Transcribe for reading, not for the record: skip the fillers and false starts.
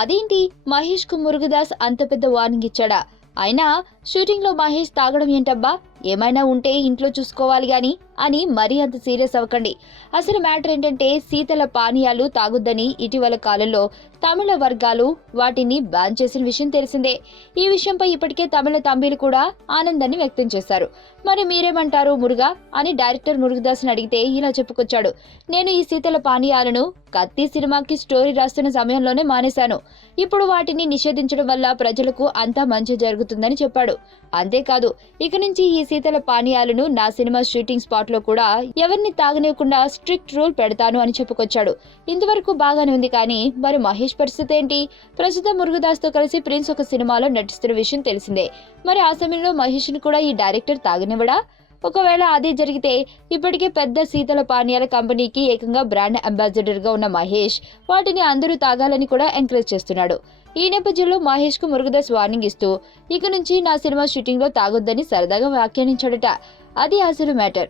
అదేంటి మహేష్ కు మురుగదాస్ అంత పెద్ద వార్నింగ్ ఇచ్చాడా? అయినా షూటింగ్ లో మహేష్ తాగడం ఏంటబ్బా? ఏమైనా ఉంటే ఇంట్లో చూసుకోవాలి గాని అని మరీ అంత సీరియస్ అవ్వకండి. అసలు మ్యాటర్ ఏంటంటే శీతల పానీయాలు తాగొద్దని ఇటీవల కాలంలో తమిళ వర్గాలు వాటిని బ్యాన్ చేసిన విషయం తెలిసిందే. ఈ విషయంపై ఇప్పటికే తమిళ తంబీలు కూడా ఆనందాన్ని వ్యక్తం చేశారు. మరి మీరేమంటారు మురుగా అని డైరెక్టర్ మురుగదాస్ని అడిగితే ఇలా చెప్పుకొచ్చాడు. నేను ఈ శీతల పానీయాలను కత్తి సినిమాకి స్టోరీ రాస్తున్న సమయంలోనే మానేశాను. ఇప్పుడు వాటిని నిషేధించడం వల్ల ప్రజలకు అంతా మంచి జరుగుతుందని చెప్పాడు. అంతేకాదు ఇక నుంచి ఈ శీతల పానీయాలను నా సినిమా షూటింగ్ స్పాట్ లో కూడా ఎవరిని తాగనివ్వకుండా స్ట్రిక్ట్ రూల్ పెడతాను అని చెప్పుకొచ్చాడు. ఇంతవరకు బాగానే ఉంది కానీ మరి మహేష్ పరిస్థితి ఏంటి? ప్రస్తుతం మురుగదాస్ తో కలిసి ప్రిన్స్ ఒక సినిమాలో నటిస్తున్న విషయం తెలిసిందే. మరి ఆ సమయంలో మహేష్ ని కూడా ఈ డైరెక్టర్ తాగనివ్వడా? ఒకవేళ అదే జరిగితే ఇప్పటికే పెద్ద శీతల పానీయాల కంపెనీకి ఏకంగా బ్రాండ్ అంబాసిడర్ గా ఉన్న మహేష్ వాటిని అందరూ తాగాలని కూడా ఎంకరేజ్ చేస్తున్నాడు. ఈ నేపథ్యంలో మహేష్ కు మురుగదాస్ వార్నింగ్ ఇస్తూ ఇక నుంచి నా సినిమా షూటింగ్ లో తాగొద్దని సరదాగా వ్యాఖ్యానించాడట. అది అసలు మ్యాటర్.